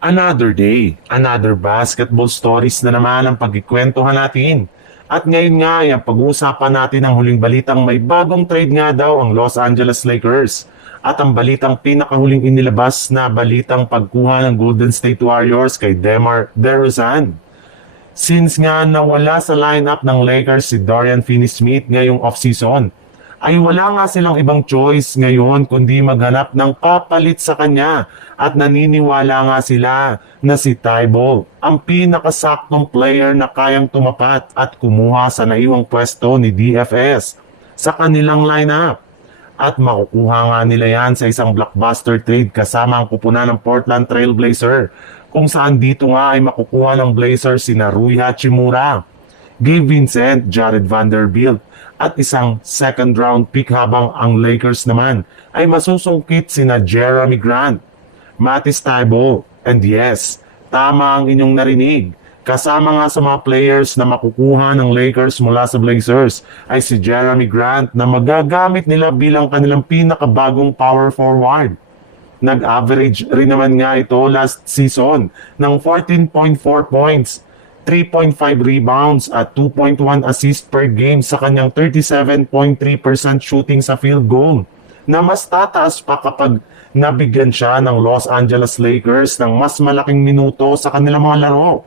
Another day, another basketball stories na naman ang pagkikwentuhan natin. At ngayon nga ay ang pag-uusapan natin ang huling balitang may bagong trade nga daw ang Los Angeles Lakers. At ang balitang pinakahuling inilabas na balitang pagkuha ng Golden State Warriors kay DeMar DeRozan. Since nga nawala sa lineup ng Lakers si Dorian Finney-Smith ngayong offseason, ay wala nga silang ibang choice ngayon kundi maghanap ng kapalit sa kanya at naniniwala nga sila na si Thybulle ang pinakasaktong player na kayang tumapat at kumuha sa naiwang pwesto ni DFS sa kanilang lineup. At makukuha nga nila yan sa isang blockbuster trade kasama ang kupunan ng Portland Trail Blazer kung saan dito nga ay makukuha ng Blazers si Rui Hachimura, Gabe Vincent, Jared Vanderbilt at isang second round pick habang ang Lakers naman ay masusungkit sina Jeremy Grant, Matisse Thybulle, and yes, tama ang inyong narinig. Kasama nga sa mga players na makukuha ng Lakers mula sa Blazers ay si Jeremy Grant na magagamit nila bilang kanilang pinakabagong power forward. Nag-average rin naman nga ito last season ng 14.4 points, 3.5 rebounds at 2.1 assists per game sa kanyang 37.3% shooting sa field goal na mas tataas pa kapag nabigyan siya ng Los Angeles Lakers ng mas malaking minuto sa kanilang mga laro.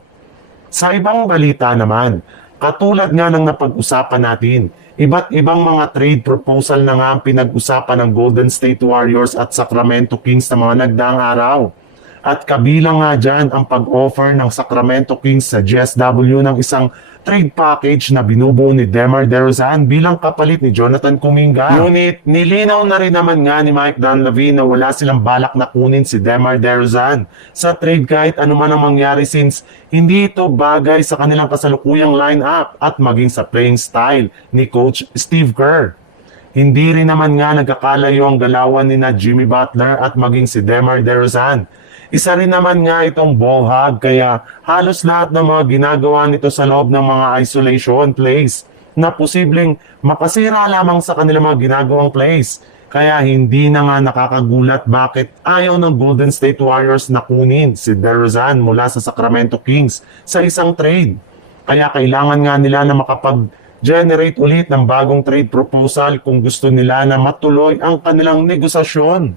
Sa ibang balita naman, katulad nga ng napag-usapan natin, iba't ibang mga trade proposal na nga ang pinag-usapan ng Golden State Warriors at Sacramento Kings sa mga nagdaang araw. At kabilang nga dyan ang pag-offer ng Sacramento Kings sa GSW ng isang trade package na binubuo ni DeMar DeRozan bilang kapalit ni Jonathan Kuminga. Ngunit nilinaw na rin naman nga ni Mike Dunleavy na wala silang balak na kunin si DeMar DeRozan sa trade kahit anuman ang mangyari since hindi ito bagay sa kanilang kasalukuyang lineup at maging sa playing style ni Coach Steve Kerr. Hindi rin naman nga nagkakalayo ang galawan ni na Jimmy Butler at maging si DeMar DeRozan. Isa rin naman nga itong ball hog kaya halos lahat ng mga ginagawa nito sa loob ng mga isolation plays na posibleng makasira lamang sa kanilang mga ginagawang plays. Kaya hindi na nga nakakagulat bakit ayaw ng Golden State Warriors na kunin si DeRozan mula sa Sacramento Kings sa isang trade. Kaya kailangan nga nila na makapag-generate ulit ng bagong trade proposal kung gusto nila na matuloy ang kanilang negosasyon.